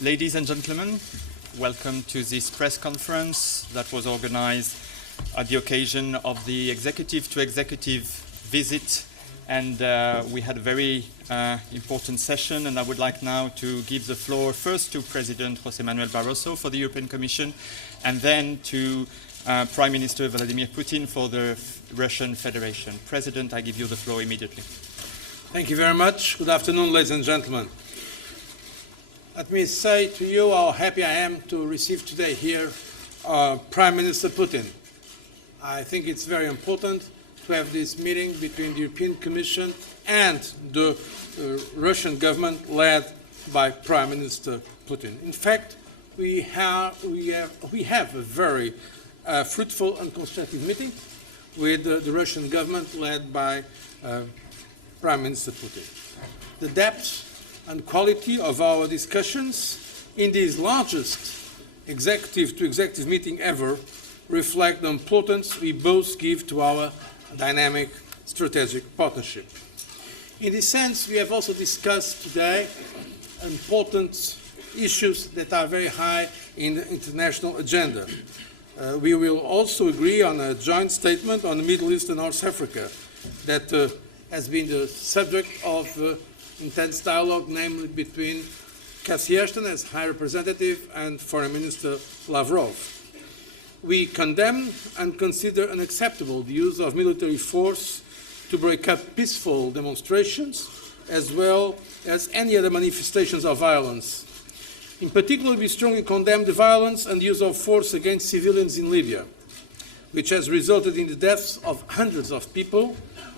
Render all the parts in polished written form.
Ladies and gentlemen, welcome to this press conference that was organized at the occasion of the executive-to-executive visit, and we had a very important session, and I would like now to give the floor first to President José Manuel Barroso for the European Commission, and then to Prime Minister Vladimir Putin for the Russian Federation. President, I give you the floor immediately. Thank you very much. Good afternoon, ladies and gentlemen. Let me say to you how happy I am to receive today here Prime Minister Putin. I think it's very important to have this meeting between the European Commission and the Russian government led by Prime Minister Putin. In fact, we have a very fruitful and constructive meeting with the Russian government led by Prime Minister Putin. The depth and quality of our discussions in this largest executive-to-executive meeting ever reflect the importance we both give to our dynamic strategic partnership. In this sense, we have also discussed today important issues that are very high in the international agenda. We will also agree on a joint statement on the Middle East and North Africa that has been the subject of intense dialogue, namely between Cathy Ashton as High Representative and Foreign Minister Lavrov. We condemn and consider unacceptable the use of military force to break up peaceful demonstrations, as well as any other manifestations of violence. In particular, we strongly condemn the violence and use of force against civilians in Libya, which has resulted in the deaths of hundreds of people.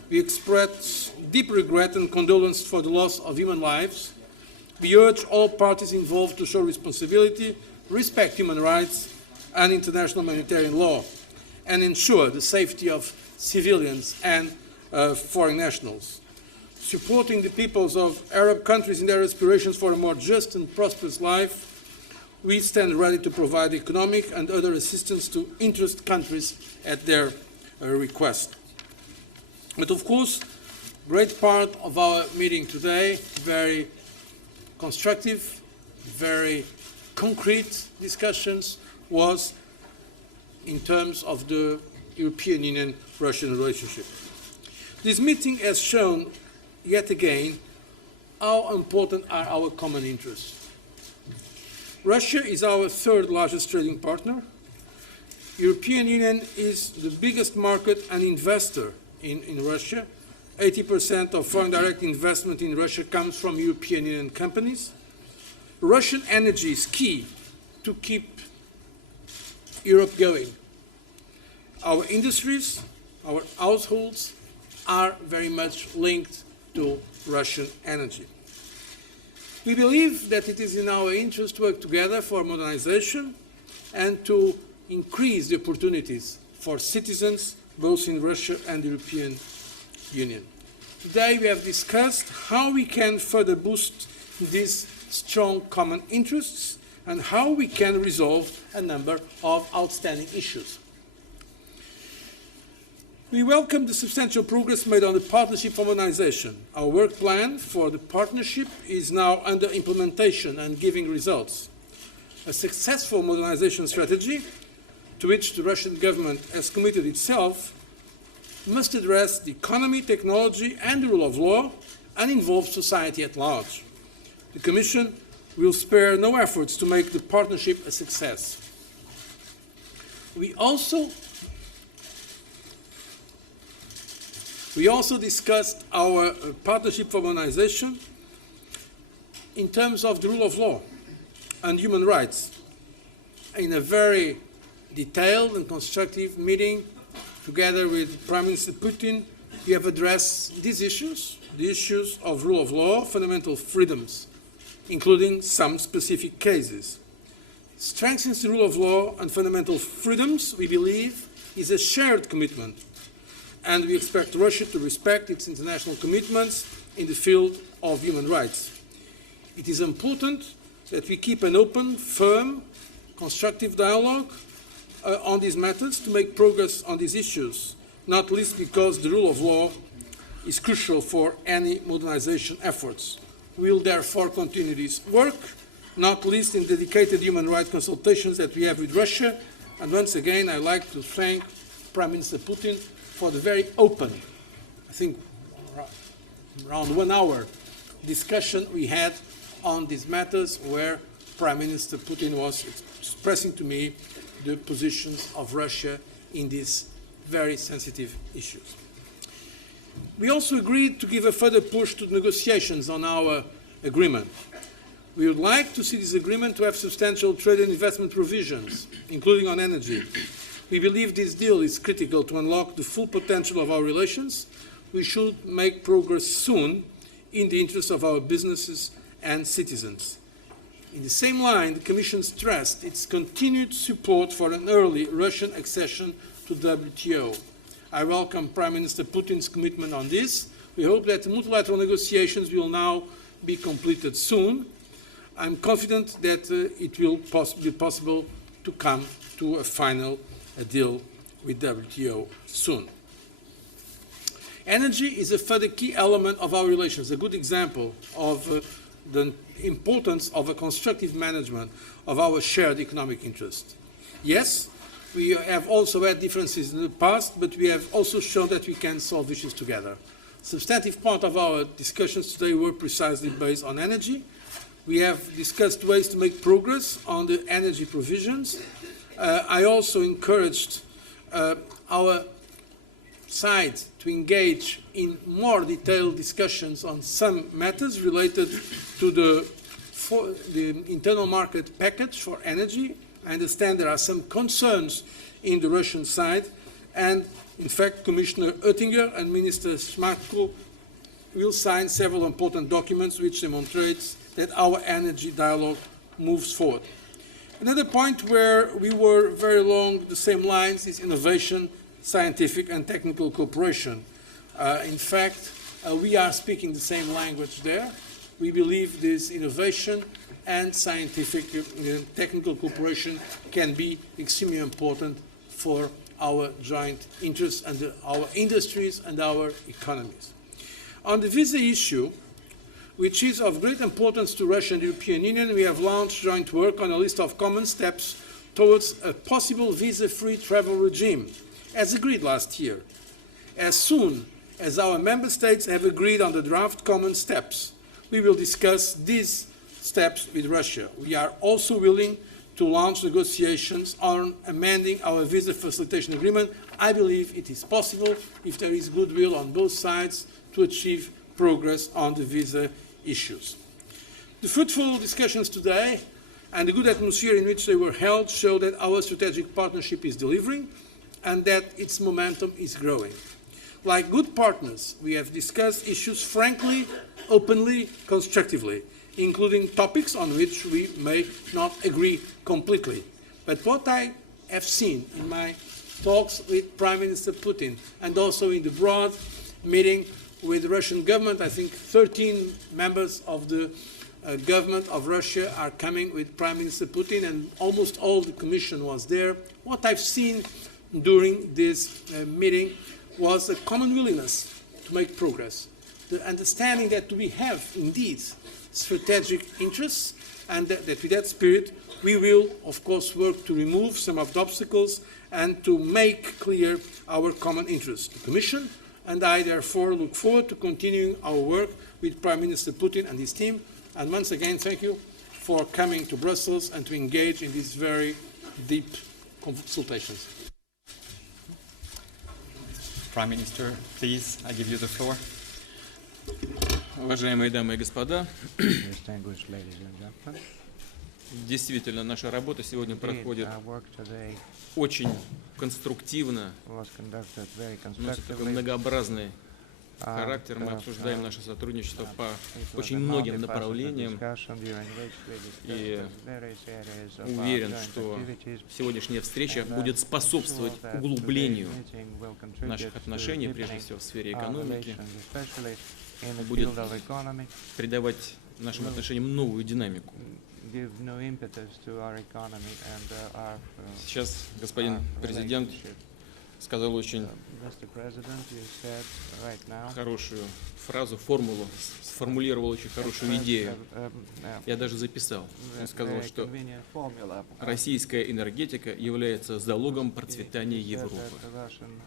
We express deep regret and condolence for the loss of human lives. We urge all parties involved to show responsibility, respect human rights and international humanitarian law, and ensure the safety of civilians and foreign nationals. Supporting the peoples of Arab countries in their aspirations for a more just and prosperous life, we stand ready to provide economic and other assistance to interest countries at their request. But of course, great part of our meeting today, very constructive, very concrete discussions, was in terms of the European Union-Russian relationship. This meeting has shown yet again how important are our common interests. Russia is our third largest trading partner. European Union is the biggest market and investor in Russia. 80% of foreign direct investment in Russia comes from European Union companies. Russian energy is key to keep Europe going. Our industries, our households are very much linked to Russian energy. We believe that it is in our interest to work together for modernization and to increase the opportunities for citizens both in Russia and the European Union. Today we have discussed how we can further boost these strong common interests and how we can resolve a number of outstanding issues. We welcome the substantial progress made on the Partnership for Modernization. Our work plan for the partnership is now under implementation and giving results. A successful modernization strategy, to which the Russian government has committed itself, must address the economy, technology and the rule of law and involve society at large. The Commission will spare no efforts to make the partnership a success. We also discussed our Partnership for Modernization in terms of the rule of law and human rights. In a very detailed and constructive meeting together with Prime Minister Putin, we have addressed these issues, the issues of rule of law, fundamental freedoms, including some specific cases. Strengthening the rule of law and fundamental freedoms, we believe, is a shared commitment, and we expect Russia to respect its international commitments in the field of human rights. It is important that we keep an open, firm, constructive dialogue on these matters to make progress on these issues, not least because the rule of law is crucial for any modernization efforts. We will therefore continue this work, not least in dedicated human rights consultations that we have with Russia. And once again, I'd like to thank Prime Minister Putin for the very open, I think around 1 hour, discussion we had on these matters, where Prime Minister Putin was expressing to me the positions of Russia in these very sensitive issues. We also agreed to give a further push to the negotiations on our agreement. We would like to see this agreement to have substantial trade and investment provisions, including on energy. We believe this deal is critical to unlock the full potential of our relations. We should make progress soon in the interest of our businesses and citizens. In the same line, the Commission stressed its continued support for an early Russian accession to the WTO. I welcome Prime Minister Putin's commitment on this. We hope that the multilateral negotiations will now be completed soon. I'm confident that it will be possible to come to a final deal with WTO soon. Energy is a further key element of our relations, a good example of the importance of a constructive management of our shared economic interest. Yes, we have also had differences in the past, but we have also shown that we can solve issues together. Substantive part of our discussions today were precisely based on energy. We have discussed ways to make progress on the energy provisions. I also encouraged our side to engage in more detailed discussions on some matters related to the internal market package for energy. I understand there are some concerns in the Russian side, and in fact Commissioner Oettinger and Minister Schmarko will sign several important documents which demonstrates that our energy dialogue moves forward. Another point where we were very along the same lines is innovation, scientific and technical cooperation. In fact, we are speaking the same language there. We believe this innovation and scientific technical cooperation can be extremely important for our joint interests and our industries and our economies. On the visa issue, which is of great importance to Russia and the European Union, we have launched joint work on a list of common steps towards a possible visa-free travel regime, as agreed last year. As soon as our member states have agreed on the draft common steps, we will discuss these steps with Russia. We are also willing to launch negotiations on amending our visa facilitation agreement. I believe it is possible, if there is goodwill on both sides, to achieve progress on the visa issues. The fruitful discussions today and the good atmosphere in which they were held show that our strategic partnership is delivering and that its momentum is growing. Like good partners, we have discussed issues frankly, openly, constructively, including topics on which we may not agree completely. But what I have seen in my talks with Prime Minister Putin and also in the broad meeting with the Russian government, I think 13 members of the government of Russia are coming with Prime Minister Putin, and almost all the Commission was there. What I've seen during this meeting was a common willingness to make progress, the understanding that we have indeed strategic interests, and that with that spirit we will of course work to remove some of the obstacles and to make clear our common interests. The Commission and I therefore look forward to continuing our work with Prime Minister Putin and his team, and once again thank you for coming to Brussels and to engage in these very deep consultations. Prime Minister, please, I give you the floor. Уважаемые дамы и господа, действительно, наша работа сегодня проходит очень конструктивно, носит такой многообразный характер. Мы обсуждаем наше сотрудничество по очень многим направлениям. И уверен, что сегодняшняя встреча будет способствовать углублению наших отношений, прежде всего в сфере экономики, будет придавать нашим отношениям новую динамику. Сейчас господин президент сказал очень хорошую фразу, формулу, сформулировал очень хорошую идею. Я даже записал. Он сказал, что российская энергетика является залогом процветания Европы.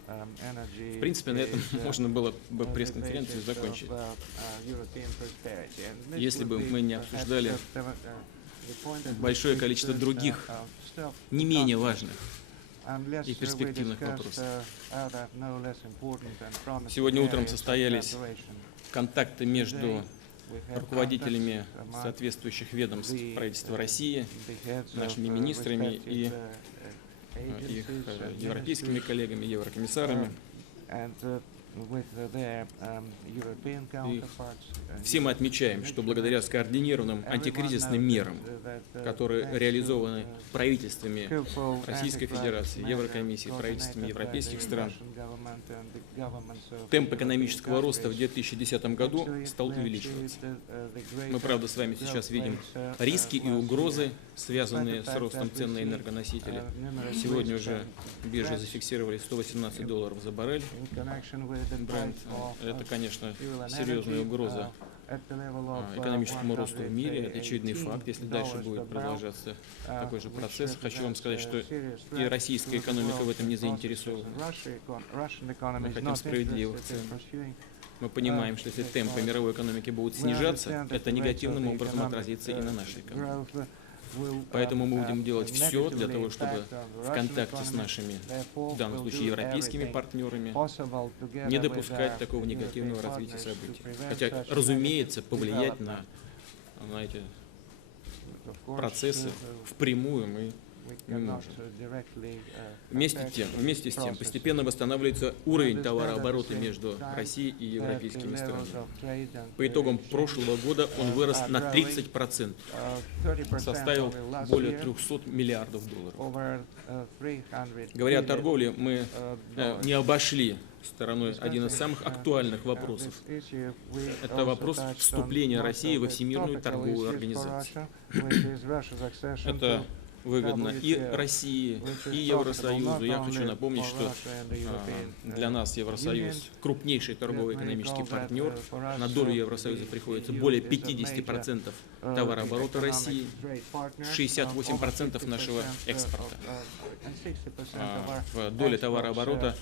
В принципе, на этом можно было бы пресс-конференцию закончить. Если бы мы не обсуждали большое количество других, не менее важных и перспективных вопросов. Сегодня утром состоялись контакты между руководителями соответствующих ведомств правительства России, нашими министрами и их европейскими коллегами, еврокомиссарами. И все мы отмечаем, что благодаря скоординированным антикризисным мерам, которые реализованы правительствами Российской Федерации, Еврокомиссии, правительствами европейских стран, темп экономического роста в 2010 году стал увеличиваться. Мы, правда, с вами сейчас видим риски и угрозы, связанные с ростом цен на энергоносители. Сегодня уже биржи зафиксировали $118 за баррель. Бренд. Это, конечно, серьезная угроза экономическому росту в мире. Это очевидный факт. Если дальше будет продолжаться такой же процесс, хочу вам сказать, что и российская экономика в этом не заинтересована. Мы хотим справедливых цен. Мы понимаем, что если темпы мировой экономики будут снижаться, это негативным образом отразится и на нашей экономике. Поэтому мы будем делать все для того, чтобы в контакте с нашими, в данном случае, европейскими партнерами, не допускать такого негативного развития событий. Хотя, разумеется, повлиять на эти процессы впрямую мы не можем. Вместе с тем, постепенно восстанавливается уровень товарооборота между Россией и европейскими странами. По итогам прошлого года он вырос на 30%, составил более $300 миллиардов. Говоря о торговле, мы не обошли стороной один из самых актуальных вопросов. Это вопрос вступления России во Всемирную торговую организацию. Это выгодно и России, и Евросоюзу. Я хочу напомнить, что для нас Евросоюз крупнейший торговый экономический партнер. На долю Евросоюза приходится более 50% товарооборота России, 68% нашего экспорта. В доле товарооборота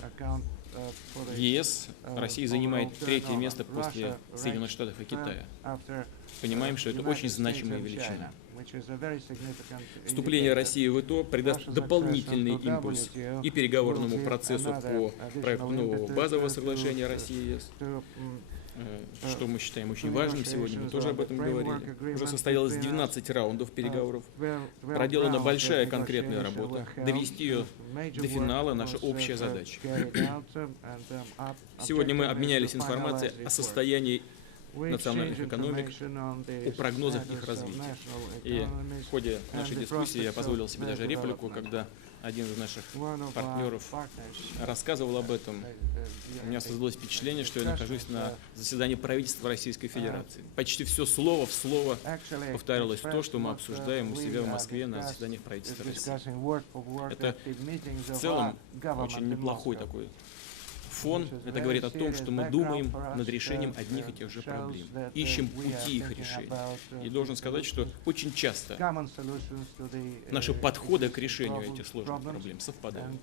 в ЕС Россия занимает третье место после Соединенных Штатов и Китая. Понимаем, что это очень значимая величина. Вступление России в ИТО придаст дополнительный импульс и переговорному процессу по проекту нового базового соглашения России и ЕС, что мы считаем очень важным. Сегодня мы тоже об этом говорили. Уже состоялось 12 раундов переговоров. Проделана большая конкретная работа. Довести ее до финала — наша общая задача. Сегодня мы обменялись информацией о состоянии национальных экономик, о прогнозах их развития. И в ходе нашей дискуссии я позволил себе даже реплику, когда один из наших партнеров рассказывал об этом. У меня создалось впечатление, что я нахожусь на заседании правительства Российской Федерации. Почти все слово в слово повторялось то, что мы обсуждаем у себя в Москве на заседаниях правительства России. Это в целом очень неплохой такой фон. Это говорит о том, что мы думаем над решением одних и тех же проблем, ищем пути их решения. И должен сказать, что очень часто наши подходы к решению этих сложных проблем совпадают.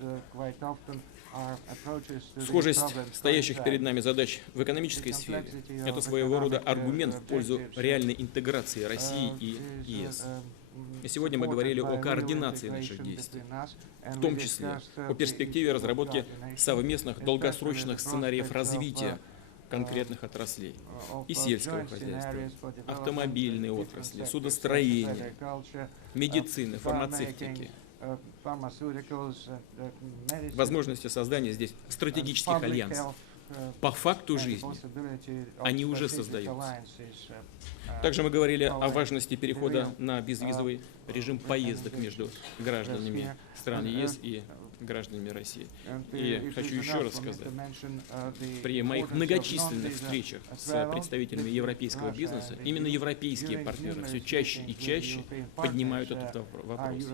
Схожесть стоящих перед нами задач в экономической сфере – это своего рода аргумент в пользу реальной интеграции России и ЕС. И сегодня мы говорили о координации наших действий, в том числе о перспективе разработки совместных долгосрочных сценариев развития конкретных отраслей и сельского хозяйства, автомобильной отрасли, судостроения, медицины, фармацевтики. Возможности создания здесь стратегических альянсов. По факту жизни они уже создаются. Также мы говорили о важности перехода на безвизовый режим поездок между гражданами стран ЕС и гражданами России. И хочу еще раз сказать, при моих многочисленных встречах с представителями европейского бизнеса, именно европейские партнеры все чаще и чаще поднимают этот вопрос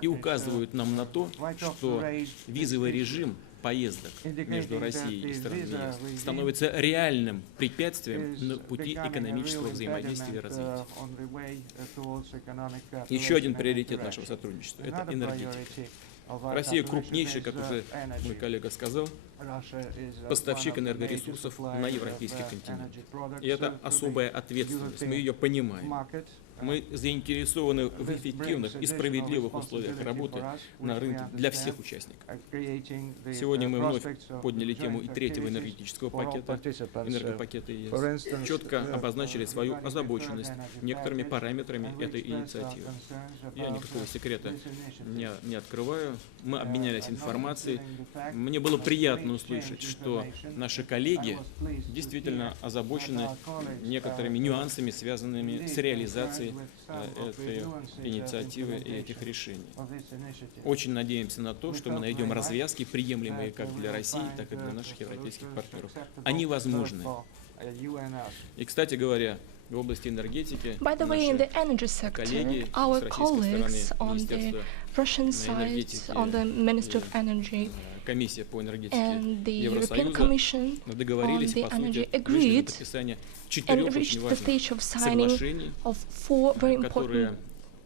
и указывают нам на то, что визовый режим поездок между Россией и странами ЕС становится реальным препятствием на пути экономического взаимодействия и развития. Еще один приоритет нашего сотрудничества – это энергетика. Россия крупнейший, как уже мой коллега сказал, поставщик энергоресурсов на европейский континент. И это особая ответственность, мы ее понимаем. Мы заинтересованы в эффективных и справедливых условиях работы на рынке для всех участников. Сегодня мы вновь подняли тему и третьего энергетического пакета, энергопакета ЕС, четко обозначили свою озабоченность некоторыми параметрами этой инициативы. Я никакого секрета не открываю. Мы обменялись информацией. Мне было приятно услышать, что наши коллеги действительно озабочены некоторыми нюансами, связанными с реализацией этой инициативы и этих решений. Очень надеемся на то, что мы найдем развязки, приемлемые как для России, так и для наших европейских партнеров. Они возможны. И, кстати говоря, в области энергетики наши коллеги с российской стороны, Министерства энергетики, Комиссия по энергетике Евросоюза договорились, по сути, вышли на подписание 4 очень важных соглашений, которые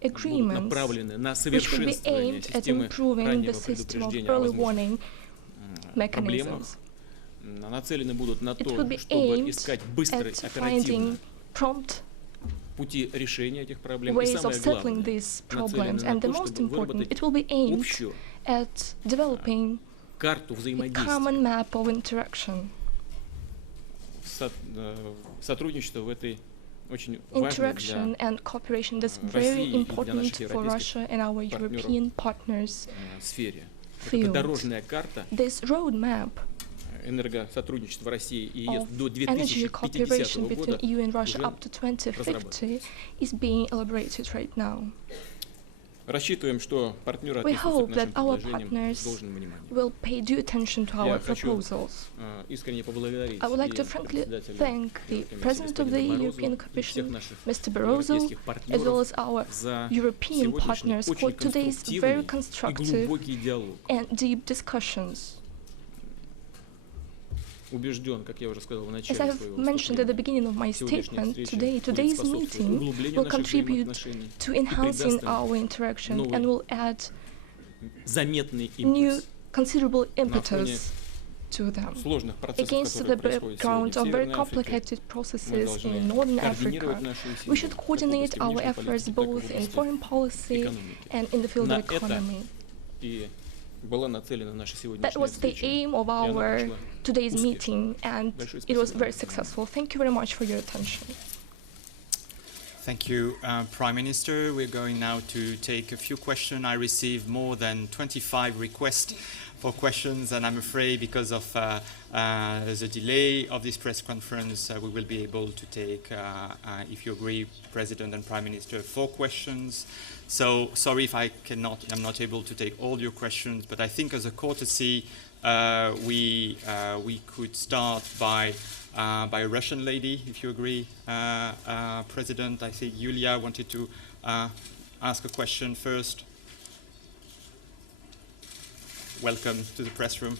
будут направлены на совершенствование системы раннего предупреждения о возможных проблемах, нацелены будут на то, чтобы искать быстро и оперативно пути решения этих проблем, и самое главное, нацелены на то, чтобы выработать общую карту взаимодействия, сотрудничество в этой очень важной для России и для наших европейских партнеров сфере. Это дорожная карта энергосотрудничества России и ЕС до 2050 года уже разработана. Рассчитываем, что партнеры отнесутся к нашим предложениям с должным вниманием. Я хочу искренне поблагодарить председателя Баррозо и всех наших европейских партнеров за сегодняшний очень конструктивный и глубокий диалог. Убежден, как я уже сказал в начале своего выступления, today's meeting will contribute to enhancing our interaction and will add new considerable impetus to them. Against the background of very complicated processes in Northern Africa, we should coordinate our efforts both in foreign policy and in the field of economy. That was the aim of our today's meeting, and it was very successful. Thank you very much for your attention. Thank you, Prime Minister. We're going now to take a few questions. I received more than 25 requests for questions, and I'm afraid because of the delay of this press conference, we will be able to take, if you agree, President and Prime Minister, 4 questions. So sorry if I'm not able to take all your questions, but I think as a courtesy, we could start by a Russian lady, if you agree, President. I think Yulia wanted to ask a question first. Welcome to the press room.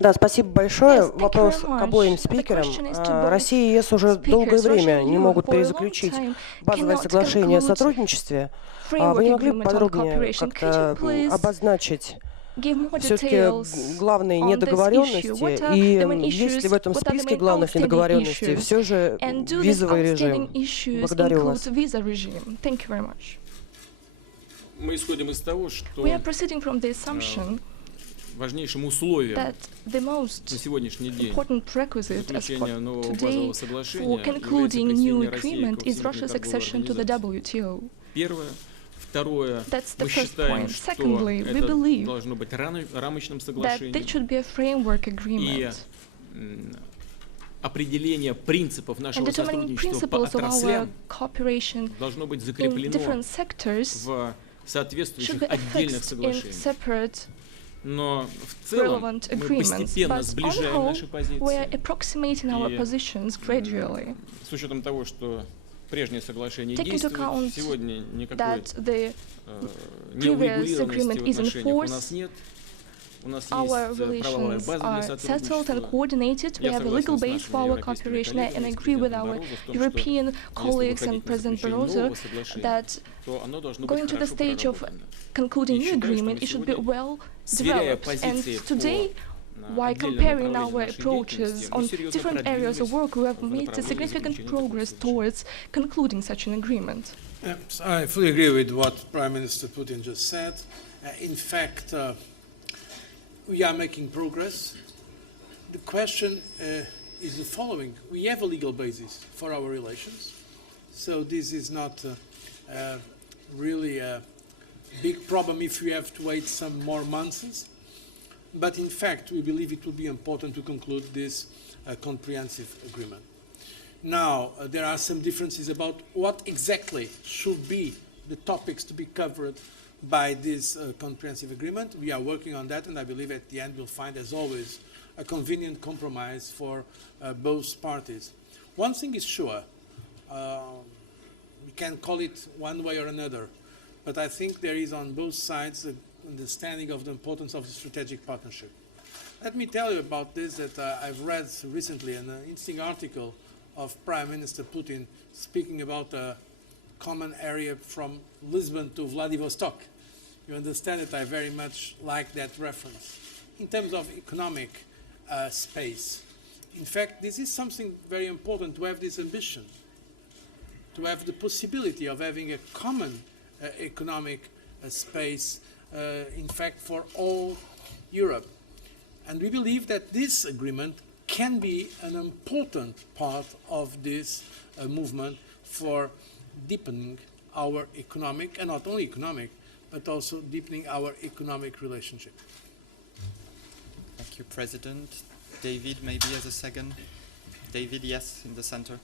Да, спасибо большое. Вопрос к обоим спикерам. Россия и ЕС уже долгое время не могут перезаключить базовое соглашение о сотрудничестве. Вы не могли бы подробнее как-то обозначить все-таки главные недоговоренности, и есть ли в этом списке главных недоговоренностей все же визовый режим? Благодарю вас. Мы исходим из того, что важнейшим условием на сегодняшний день заключения нового базового соглашения является присоединение к WTO. Первое. Второе, мы считаем, что это должно быть рамочным соглашением. И определение принципов нашего сотрудничества по отраслям должно быть закреплено в соответствующих отдельных соглашениях. Но в целом мы постепенно сближаем наши позиции. И с учетом того, что прежние соглашения действуют, сегодня никакой неурегулированности в отношениях у нас нет. У нас есть правовая база для сотрудничества. Я согласен с нашими европейскими коллегами, с президентом Баррозо, в том, что если выходить на заключение нового соглашения, то оно должно быть хорошо проработано. Concluding new agreement, it should be well developed. And today, while comparing our approaches on different areas of work, we have made a significant progress towards concluding such an agreement. I fully agree with what Prime Minister Putin just said. In fact, we are making progress. The question is the following. We have a legal basis for our relations, so this is not really a big problem if we have to wait some more months. But in fact, we believe it will be important to conclude this comprehensive agreement. Now, there are some differences about what exactly should be the topics to be covered by this comprehensive agreement. We are working on that, and I believe at the end we'll find, as always, a convenient compromise for both parties. One thing is sure, we can call it one way or another, but I think there is on both sides an understanding of the importance of the strategic partnership. Let me tell you about this, that I've read recently an interesting article of Prime Minister Putin speaking about a common area from Lisbon to Vladivostok. You understand that I very much like that reference. In terms of economic space, in fact, this is something very important to have this ambition, to have the possibility of having a common economic space, in fact, for all Europe. And we believe that this agreement can be an important part of this movement for deepening our economic, and not only economic, but also deepening our economic relationship. Thank you, President. David, maybe as a second. David, yes, in the center.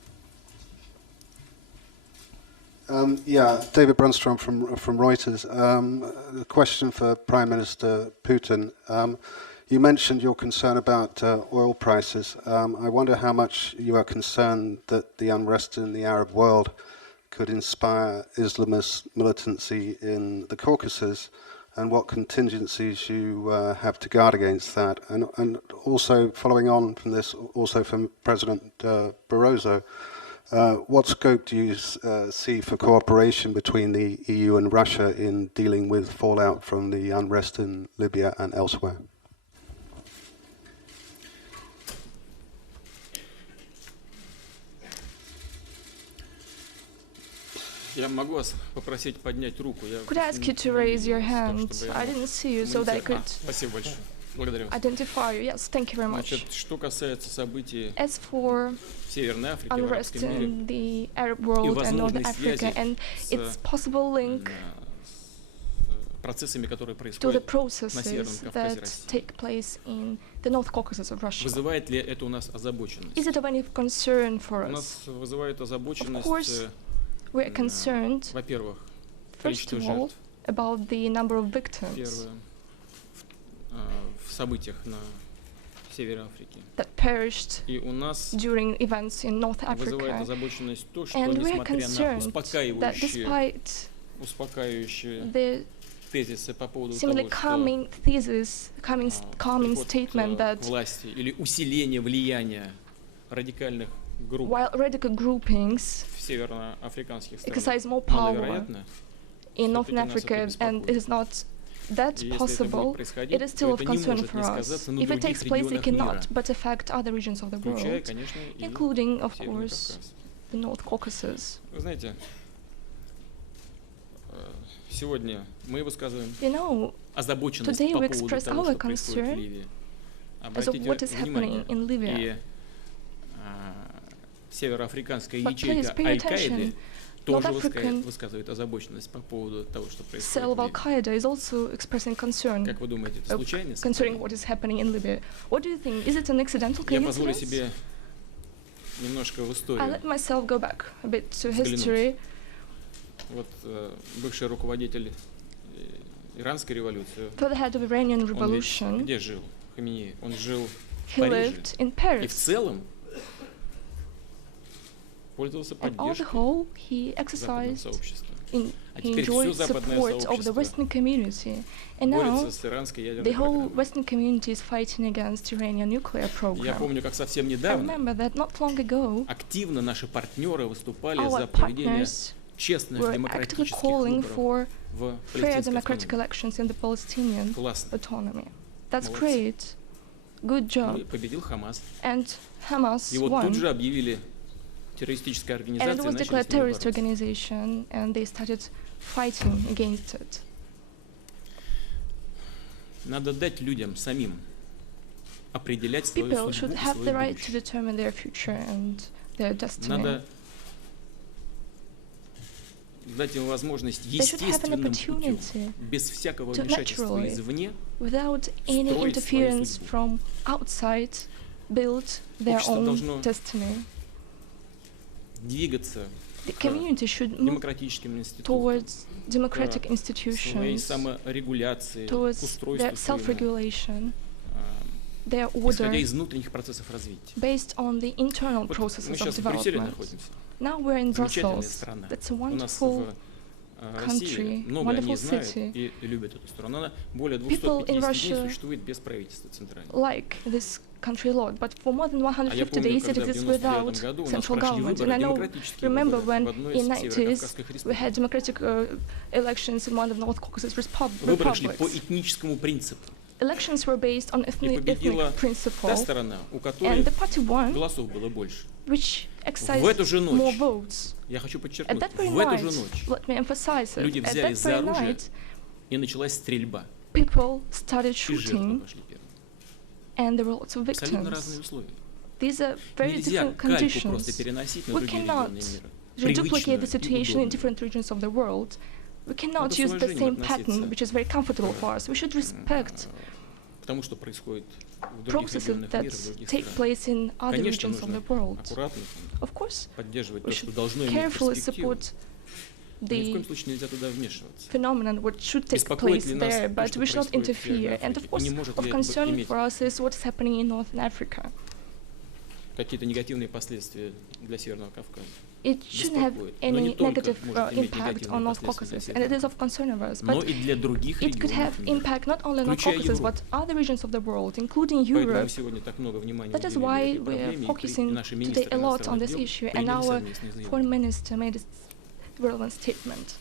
David Brunstrom from Reuters. A question for Prime Minister Putin. You mentioned your concern about oil prices. I wonder how much you are concerned that the unrest in the Arab world could inspire Islamist militancy in the Caucasus, and what contingencies you have to guard against that. And also, following on from this, also from President Barroso, what scope do you see for cooperation between the EU and Russia in dealing with fallout from the unrest in Libya and elsewhere? Я могу вас попросить поднять руку. Could I ask you to raise your hand? I didn't see you, so that I could Спасибо большое. Благодарю вас. identify you. Yes, thank you very much. Значит, что касается событий As for в Северной Африке, в unrest арабском мире, in the Arab world and North Africa, and its possible link процессами, которые to the происходят на Северном processes Кавказе that России. take place in the North Caucasus of Russia. Вызывает ли это у нас озабоченность? Is it of any concern for У us? нас вызывает Of озабоченность, course, we are concerned, во-первых, first количество of all, жертв. about the number of victims Первое, в событиях на севере Африки. that perished И у нас during events in North вызывает Africa. озабоченность то, что And we are несмотря на concerned that успокаивающие despite the тезисы по поводу seemingly того, calming thesis, calming приход statement к that власти или усиление влияния радикальных групп while radical groupings в североафриканских странах exercise more power маловероятно, in Northern всё-таки нас это Africa and it is not that и если это будет possible, происходить, it is то still of это не concern может for не us. сказаться на If it других takes place, it регионах мира, cannot but affect other regions of the включая, world, конечно, и including, of Северный course, Кавказ. the North Caucasus. Вы знаете, сегодня мы высказываем You know, озабоченность today по we поводу express того, our что происходит в concern Ливии. as of what is Обратите happening in Libya. и североафриканская But ячейка please pay Аль-Каиды attention. тоже North African высказывает озабоченность по поводу того, что Cell происходит of в Ливии. Al-Qaeda is also expressing concern Как вы думаете, это случайность? concerning what is happening in Libya. What do you think? Is it an accidental Я позволю coincidence? себе немножко в I историю let myself go back a bit to взглянуть. history. Вот бывший руководитель иранской революции, For the head of Iranian он ведь revolution, где жил? Хаминеи. Он жил в he Париже. lived in И в Paris. целом пользовался And on the поддержкой whole, he западного exercised, сообщества. he теперь всё enjoyed западное support of the сообщество Western community. And now, борется с иранской the ядерной whole программой. Western community is fighting against Iranian nuclear Я program. помню, как совсем I недавно remember that not long ago, активно наши партнеры выступали our за проведение partners честных were actively демократических calling выборов for в fair палестинской democratic автономии. elections in the Palestinian Классно. autonomy. That's Молодцы. great. Good Ну и job. победил Хамас. And Hamas И вот тут won. же объявили террористическая And it организация и was начали declared с ней terrorist бороться. organization, and they started fighting against it. Надо дать людям самим определять свою People судьбу should и have the свое right to будущее. determine their future and their destiny. Надо дать им возможность They should have an естественным путем, opportunity без всякого to вмешательства naturally, извне, without any строить свою interference судьбу. from outside, build their Общество own должно destiny. двигаться The к community should move демократическим институтам, towards democratic своей institutions, саморегуляции, к towards устройству their своему, self-regulation, their исходя order из внутренних процессов развития. based on the internal Вот мы processes of сейчас в Брюсселе development. находимся. Now we're in Замечательная Brussels. страна. That's a У нас wonderful в России country, много о ней wonderful знают city. и любят эту страну. Она более People 250 in дней Russia существует без правительства центрального. like this country a lot, but for more than А я 150 помню, days it когда в exists 99 without году у нас central прошли government. выборы, And I know, демократические remember выборы when в одной in из 90s северокавказских we республик. had democratic elections in one of North Caucasus Выборы шли по republics. этническому принципу. Elections were based on И ethnic победила principle, та сторона, у and которой the party won, голосов было больше. which В exercised эту же more ночь, votes. я хочу At подчеркнуть, that very в эту night, же ночь let me emphasize it, люди at that взялись за very оружие, night, и началась стрельба. people started И жертвы shooting, пошли первыми. and there were lots of Абсолютно разные victims. условия. These are very Нельзя different кальку просто conditions. переносить на We другие cannot регионы мира. Reduplicate the Привычную и situation in удобную. different regions of the world. We cannot Надо с use the уважением same pattern, относиться which is very comfortable for us. We should respect к тому, что происходит в других processes регионах that мира, в других take странах. place in other Конечно, regions of нужно the world. аккуратно Of course, поддерживать we то, что should должно иметь carefully перспективу. support Ни в коем the случае нельзя туда вмешиваться. phenomenon what should take Беспокоит place ли нас there, то, but что we should not происходит в Северной interfere. And of Африке? course, И не может of ли concern иметь for us is what's happening in Northern Africa. какие-то негативные последствия для Северного Кавказа? It shouldn't have Беспокоит. Но не any только negative может иметь impact негативные on North последствия Caucasus, для and it is Северного of concern of us. но But и для других it could have регионов мира. impact not only on North Включая Caucasus, Европу. but other regions of the world, including Поэтому Europe. мы сегодня так много внимания That is уделили why этой we're проблеме, и focusing наши today министры a lot on иностранных this дел issue, and приняли our совместное заявление. foreign minister made a relevant statement.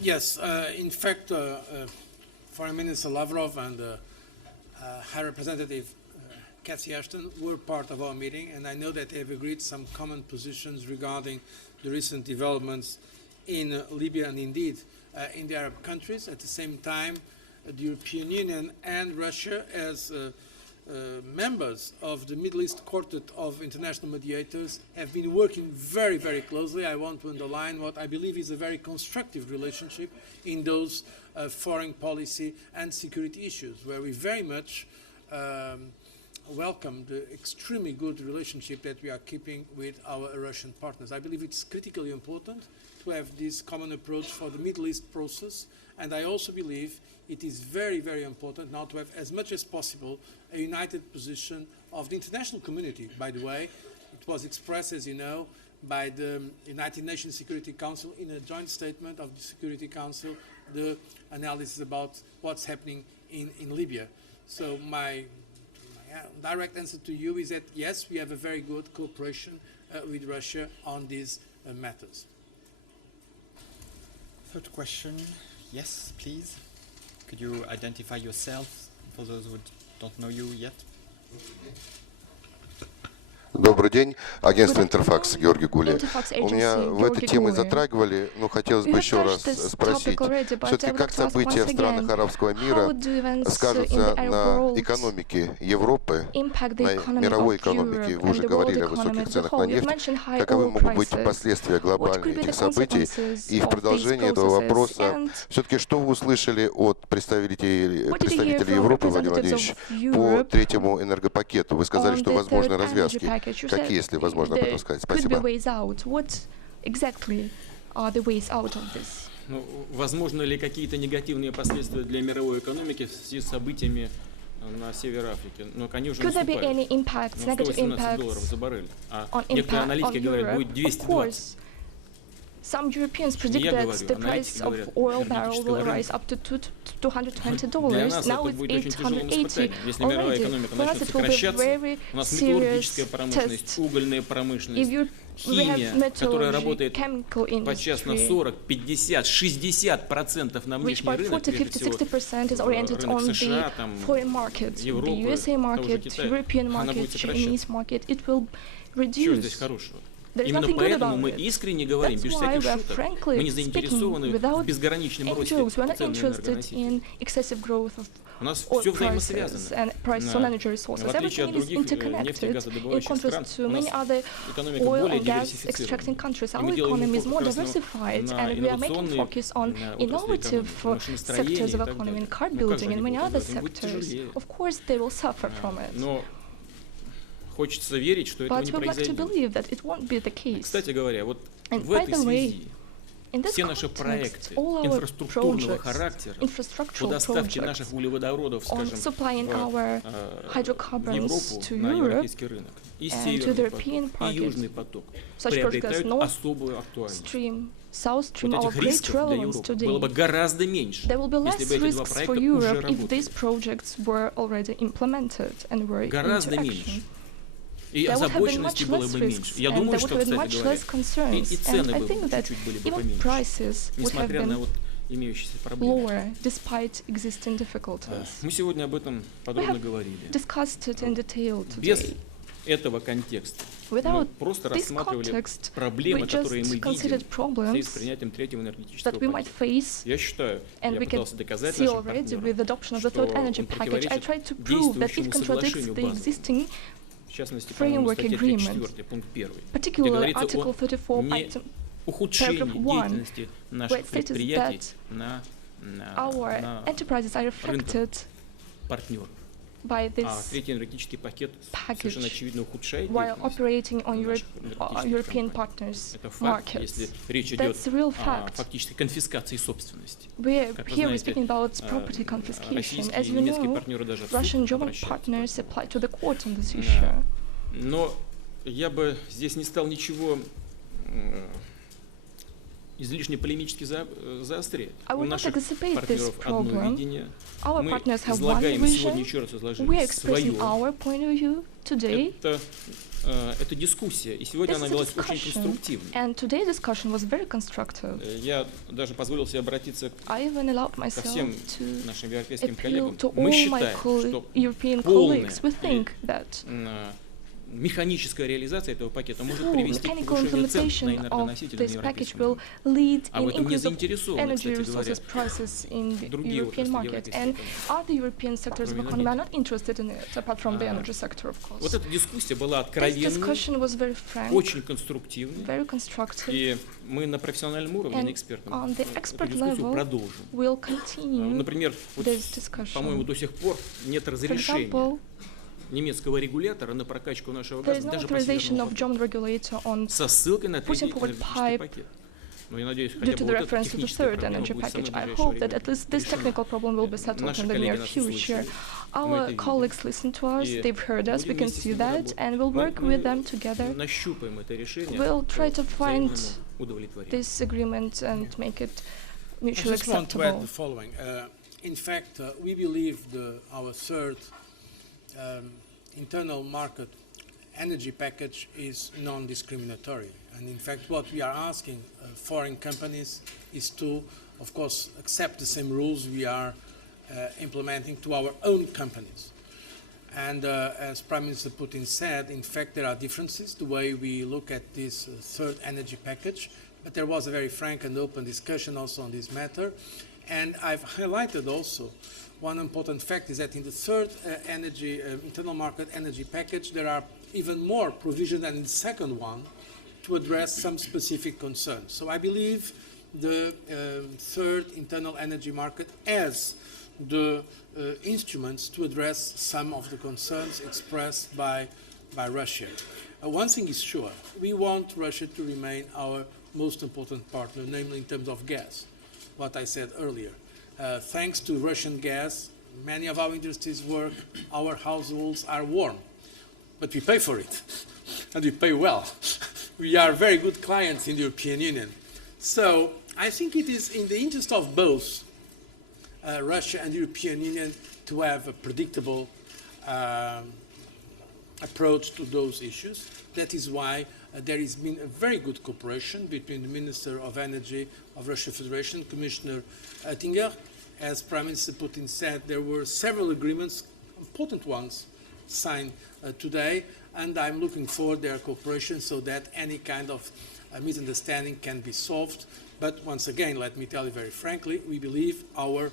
Yes, in fact, Foreign Minister Lavrov and High Representative Cathy Ashton were part of our meeting, and I know that they have agreed some common positions regarding the recent developments in Libya and indeed in the Arab countries. At the same time, the European Union and Russia, as members of the Middle East Quartet of International Mediators, have been working very, very closely. I want to underline what I believe is a very constructive relationship in those foreign policy and security issues, where we very much welcome the extremely good relationship that we are keeping with our Russian partners. I believe it's critically important to have this common approach for the Middle East process, and I also believe it is very, very important now to have as much as possible a united position of the international community. By the way, it was expressed, as you know, by the United Nations Security Council in a joint statement of the Security Council, the analysis about what's happening in Libya. So my direct answer to you is that yes, we have a very good cooperation with Russia on these matters. Third question. Yes, please. Could you identify yourself for those who don't know you yet? Добрый день. Агентство «Интерфакс», Георгий Гулия. У меня в этой теме затрагивали, но хотелось бы еще раз спросить, все-таки как события в странах арабского мира скажутся на экономике Европы, на мировой экономике? Вы уже говорили о высоких ценах на нефть. Каковы могут быть последствия глобальных этих событий? И в продолжении этого вопроса, все-таки что вы услышали от представителей Европы, Владимир Владимирович, по третьему энергопакету? Вы сказали, что возможны развязки. package. You Какие, said если возможно об этом сказать? there could be Спасибо. ways out. What exactly are the ways out of this? Ну, возможно ли какие-то негативные последствия для мировой экономики в связи с событиями на севере Африки? Но, конечно, Could there be наступают. any impacts, negative $118 impacts за баррель. А on некоторые impact аналитики on говорят, Europe? будет Of 220. course, some Europeans predict я that говорю, the аналитики price of говорят, oil barrel will энергетического rise рынка. up to Для $220. нас Now это it's будет очень тяжелым 880 испытанием. Если мировая already. экономика For us, начнет it will be сокращаться, very у нас serious металлургическая промышленность, test. угольная If промышленность, we have химия, которая metallurgy, работает chemical подчас на industry, 40, 50, 60% на which внешний by рынок, 40, прежде 50, всего 60% is oriented рынок on США, the там, foreign market, the Европы, USA того же market, Китая, European она market, будет сокращаться. Chinese market, it will Что здесь reduce. хорошего? There's Именно nothing good поэтому about мы it. искренне говорим, That's без why всяких we are шуток, frankly мы не speaking заинтересованы without в безграничном any росте jokes. We're not цен на interested энергоносители. in excessive growth of У нас oil все prices взаимосвязано. and prices on energy resources. В отличие Everything от is других нефти- и interconnected. In газодобывающих стран, contrast to у нас many other экономика oil более and gas extracting диверсифицирована. countries, И our мы делаем economy is упор more как раз diversified, на and we are making инновационные focus on отрасли innovative экономики, машиностроение sectors и of так economy, далее. in car Ну, как же building and они many будут other делать? Им будет sectors. тяжелее. Of course, they will suffer from it. Но хочется верить, что этого But не we would like to произойдет. believe that it won't be the case. Кстати говоря, вот And в by этой the way, связи in this все наши context, проекты all our инфраструктурного projects, характера по infrastructural доставке projects наших углеводородов, on скажем, supplying our в hydrocarbons Европу, to на Europe европейский рынок, и and to the Северный European поток, и market, Южный поток such projects as приобретают North особую актуальность. Stream, South Stream, Вот our этих great рисков для relevance Европы today. было бы гораздо меньше, There will be less если бы эти два risks проекта for уже Europe if these работали. projects were already implemented and were in Гораздо action. меньше. И There would have been озабоченности much было less бы risks, меньше. Я and думаю, there would что, have been кстати much говоря, less concerns. и And цены I бы think that чуть-чуть были бы even поменьше, prices would have несмотря на been вот имеющиеся проблемы. lower despite existing difficulties. Мы сегодня об этом подробно говорили. Discussed it in detail Без today. этого контекста мы Without просто this рассматривали context, проблемы, we которые мы just considered видим в связи с problems принятием третьего энергетического that we might пакета. face, Я считаю, and я we can пытался доказать see нашим already партнерам, with the adoption of the что third energy он package. I противоречит tried to prove that it действующему contradicts соглашению the базовому. existing, В частности, по-моему, framework статья agreement, 34, пункт 1, где particularly говорится Article о 34, item, ухудшении paragraph 1, деятельности where наших it states предприятий that на our enterprises are affected партнеров. by А this третий энергетический пакет package совершенно очевидно ухудшает while деятельность operating on наших энергетических European компаний. partners' Это факт, если markets. речь идет That's real о fact. фактической конфискации собственности. Here Как вы we're знаете, speaking about property confiscation. российские As и you немецкие know, партнеры даже в Russian and суд German обращаются. partners apply to the court on this issue. Но я бы здесь не стал ничего излишне полемически заострять. I У would not наших exacerbate this партнеров одно problem. видение. Our Мы partners have one излагаем сегодня, vision. еще раз We are изложили, expressing свое. our point of view today. Это дискуссия, и сегодня This она is a велась очень discussion, конструктивно. and today's discussion was very constructive. Я даже позволил себе обратиться I even allowed ко myself всем to нашим европейским appeal коллегам. to Мы all my считаем, что European полная colleagues. We think that механическая реализация этого пакета может full привести к mechanical повышению цен на implementation of энергоносители на this package европейском will рынке. lead А в in этом не increase of заинтересованы, energy кстати говоря, resources prices in the другие European отрасли market. европейской And экономики. other European sectors of Кроме economy are not энергетики. interested in it, apart from the energy sector, of course. Вот эта дискуссия была This откровенной, discussion was very frank, очень конструктивной, very constructive, и мы на профессиональном уровне, на and экспертном, on the эту expert дискуссию level продолжим. we'll continue Например, вот, this discussion. по-моему, до сих пор нет For разрешения example, немецкого регулятора на прокачку нашего there газа is no даже по authorization Северному of потоку. German regulator on Со ссылкой на третий putting forward энергетический pipe пакет. Но я надеюсь, due хотя to бы the вот эта reference to the техническая third проблема energy будет в самое package. I ближайшее hope that время at least this решена. technical problem will be settled Наши in the near коллеги нас future. услышали, мы Our это видим. colleagues listen to us, И they've heard us, we будем can вместе с see ними that, работать. and we'll work with them together. Нащупаем это решение We'll try to по find взаимному удовлетворению. this agreement and make it I mutually just want to add the acceptable. following. In fact, we believe our third internal market energy package is non-discriminatory. And in fact, what we are asking foreign companies is to, of course, accept the same rules we are implementing to our own companies. And as Prime Minister Putin said, in fact, there are differences the way we look at this third energy package, but there was a very frank and open discussion also on this matter. And I've highlighted also one important fact is that in the third internal market energy package, there are even more provisions than in the second one to address some specific concerns. So I believe the third internal energy market has the instruments to address some of the concerns expressed by Russia. One thing is sure, we want Russia to remain our most important partner, namely in terms of gas, what I said earlier. Thanks to Russian gas, many of our industries work, our households are warm, but we pay for it, and we pay well. We are very good clients in the European Union. So I think it is in the interest of both Russia and the European Union to have a predictable approach to those issues. That is why there has been a very good cooperation between the Minister of Energy of Russian Federation, Commissioner Oettinger. As Prime Minister Putin said, there were several agreements, important ones, signed today, and I'm looking forward to their cooperation so that any kind of misunderstanding can be solved. But once again, let me tell you very frankly, we believe our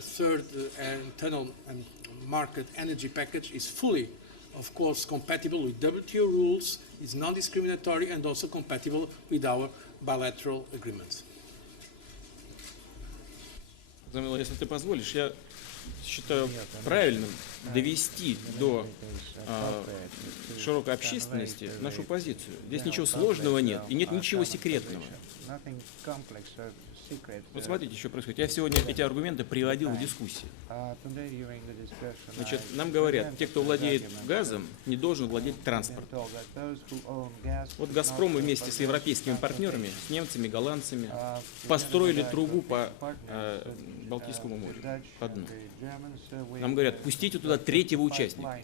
third internal market energy package is fully, of course, compatible with WTO rules, is non-discriminatory, and also compatible with our bilateral agreements. Если ты позволишь, я считаю правильным довести до широкой общественности нашу позицию. Здесь ничего сложного нет и нет ничего секретного. Вот смотрите, что происходит. Я сегодня эти аргументы приводил в дискуссии. Значит, нам говорят, те, кто владеет газом, не должен владеть транспортом. Вот «Газпром» вместе с европейскими партнерами, с немцами, голландцами, построили трубу по Балтийскому морю, по дну. Нам говорят, пустите туда третьего участника.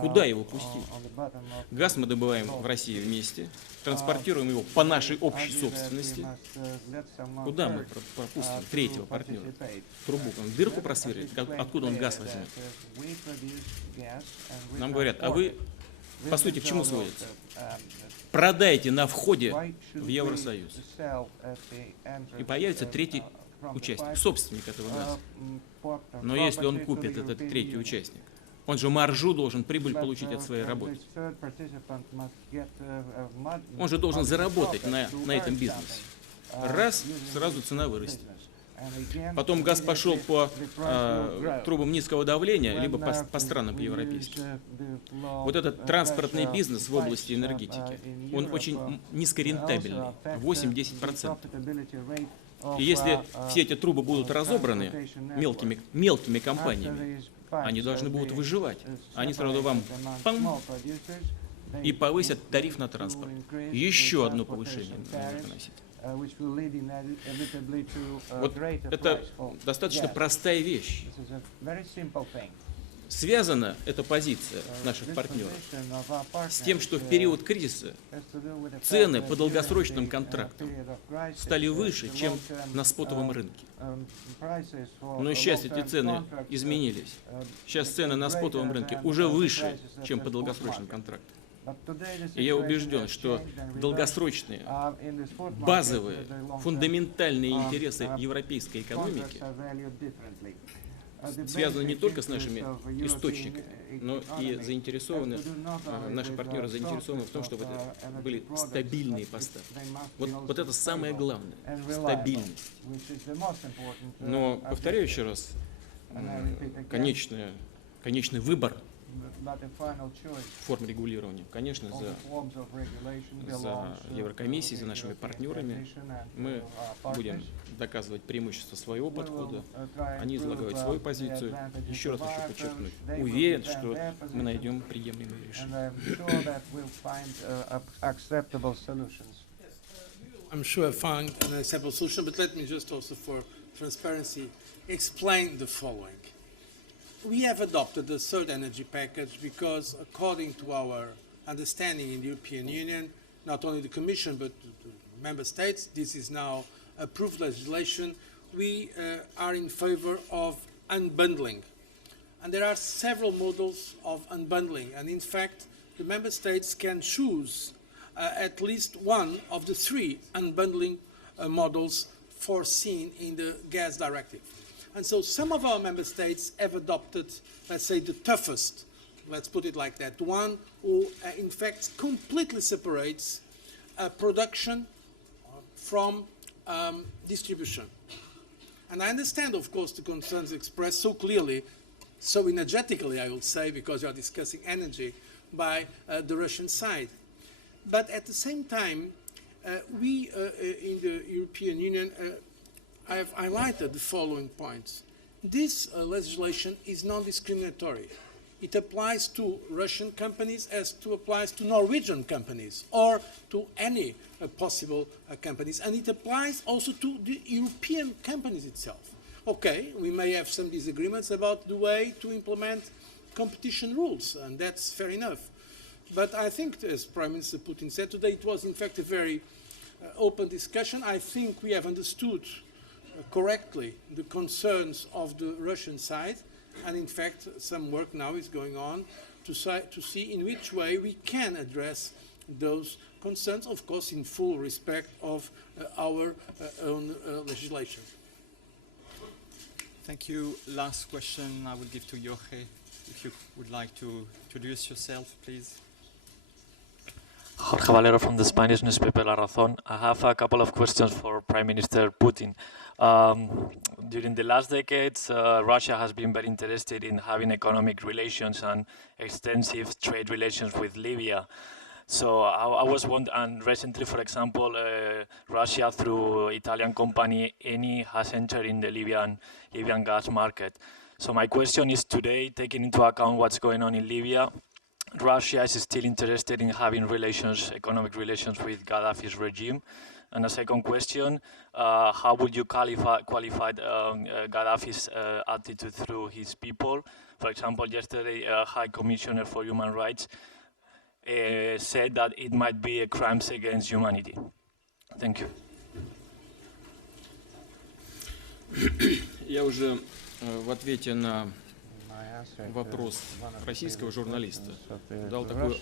Куда его пустить? Газ мы добываем в России вместе, транспортируем его по нашей общей собственности. Куда мы пропустим третьего партнера? Трубу, он дырку просверлит, откуда он газ возьмет? Нам говорят, а вы, по сути, к чему сводится? Продайте на входе в Евросоюз. И появится третий участник, собственник этого газа. Но если он купит этот третий участник, он же маржу должен, прибыль получить от своей работы. Он же должен заработать на этом бизнесе. Раз, сразу цена вырастет. Потом газ пошел по трубам низкого давления, либо по странам европейским. Вот этот транспортный бизнес в области энергетики, он очень низкорентабельный, 8-10%. И если все эти трубы будут разобраны мелкими компаниями, они должны будут выживать. Они сразу вам пам, и повысят тариф на транспорт. Еще одно повышение нужно носить. Вот это достаточно простая вещь. Связана эта позиция наших партнеров с тем, что в период кризиса цены по долгосрочным контрактам стали выше, чем на спотовом рынке. Но сейчас эти цены изменились. Сейчас цены на спотовом рынке уже выше, чем по долгосрочным контрактам. И я убежден, что долгосрочные, базовые, фундаментальные интересы европейской экономики связаны не только с нашими источниками, но и заинтересованы, наши партнеры заинтересованы в том, чтобы это были стабильные поставки. Вот это самое главное – стабильность. Но, повторяю еще раз, конечный выбор форм регулирования, конечно, за Еврокомиссией, за нашими партнерами. Мы будем доказывать преимущество своего подхода, они излагают свою позицию. Еще раз хочу подчеркнуть, уверен, что мы найдем приемлемые решения. I'm sure I found an acceptable solution, but let me just also, for transparency, explain the following. We have adopted the third energy package because, according to our understanding in the European Union, not only the Commission but the Member States, this is now approved legislation, we are in favor of unbundling. And there are several models of unbundling, and in fact, the Member States can choose at least one of the three unbundling models foreseen in the Gas Directive. And so some of our member states have adopted, let's say, the toughest, let's put it like that, one who in fact completely separates production from distribution. And I understand, of course, the concerns expressed so clearly, so energetically, I will say, because you are discussing energy by the Russian side. But at the same time, we in the European Union have highlighted the following points. This legislation is non-discriminatory. It applies to Russian companies as it applies to Norwegian companies or to any possible companies. And it applies also to the European companies itself. Okay, we may have some disagreements about the way to implement competition rules, and that's fair enough. But I think, as Prime Minister Putin said today, it was in fact a very open discussion. I think we have understood correctly the concerns of the Russian side, and in fact some work now is going on to see in which way we can address those concerns, of course in full respect of our own legislation. Thank you. Last question I will give to Jorge. If you would like to introduce yourself, please. Jorge Valero from the Spanish newspaper La Razón. I have a couple of questions for Prime Minister Putin. During the last decades, Russia has been very interested in having economic relations and extensive trade relations with Libya. So I was wondering, and recently, for example, Russia through Italian company Eni has entered in the Libyan gas market. So my question is today, taking into account what's going on in Libya, Russia is still interested in having relations, economic relations with Gaddafi's regime. And a second question, how would you qualify Gaddafi's attitude through his people? For example, yesterday, High Commissioner for Human Rights said that it might be a crimes against humanity. Thank you. Я уже в ответе на вопрос российского журналиста дал такую,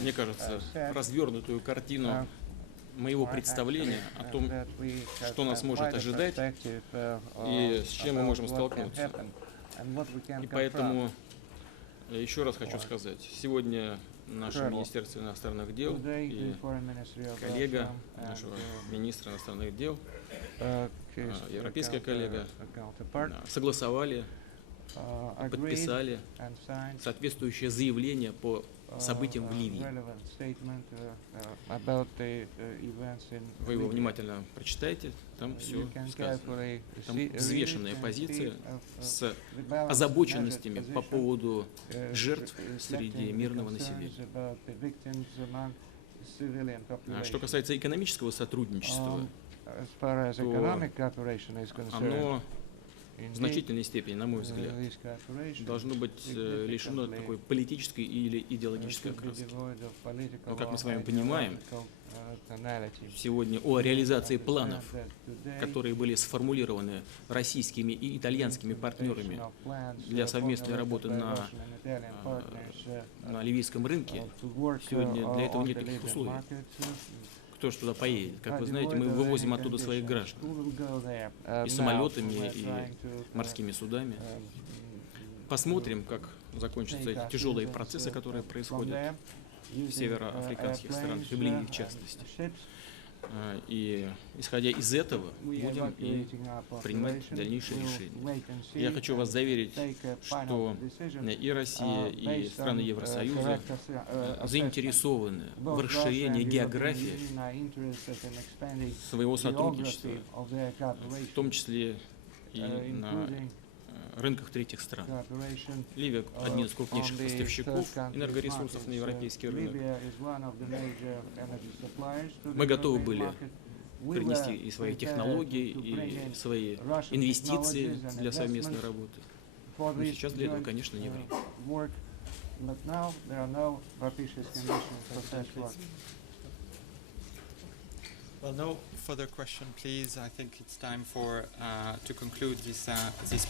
мне кажется, развернутую картину моего представления о том, что нас может ожидать и с чем мы можем столкнуться. И поэтому еще раз хочу сказать, сегодня наше Министерство иностранных дел и коллега нашего министра иностранных дел, европейская коллега, согласовали, подписали соответствующее заявление по событиям в Ливии. Вы его внимательно прочитайте, там все сказано. Там взвешенная позиция с озабоченностями по поводу жертв среди мирного населения. Что касается экономического сотрудничества, то оно в значительной степени, на мой взгляд, должно быть лишено такой политической или идеологической окраски. Но, как мы с вами понимаем, сегодня о реализации планов, которые были сформулированы российскими и итальянскими партнерами для совместной работы на ливийском рынке, сегодня для этого нет таких условий. Кто же туда поедет? Как вы знаете, мы вывозим оттуда своих граждан и самолетами, и морскими судами. Посмотрим, как закончатся эти тяжелые процессы, которые происходят в североафриканских странах, и в Ливии в частности. И исходя из этого будем и принимать дальнейшие решения. Я хочу вас заверить, что и Россия, и страны Евросоюза заинтересованы в расширении географии своего сотрудничества, в том числе и на рынках третьих стран. Ливия – один из крупнейших поставщиков энергоресурсов на европейский рынок. Мы готовы были принести и свои технологии, и свои инвестиции для совместной работы. Но сейчас для этого, конечно, не время. Well, no further question, please. I think it's time for to conclude this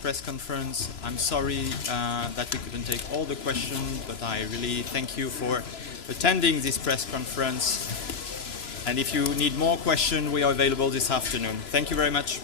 press conference. I'm sorry that we couldn't take all the questions, but I really thank you for attending this press conference. And if you need more questions, we are available this afternoon. Thank you very much.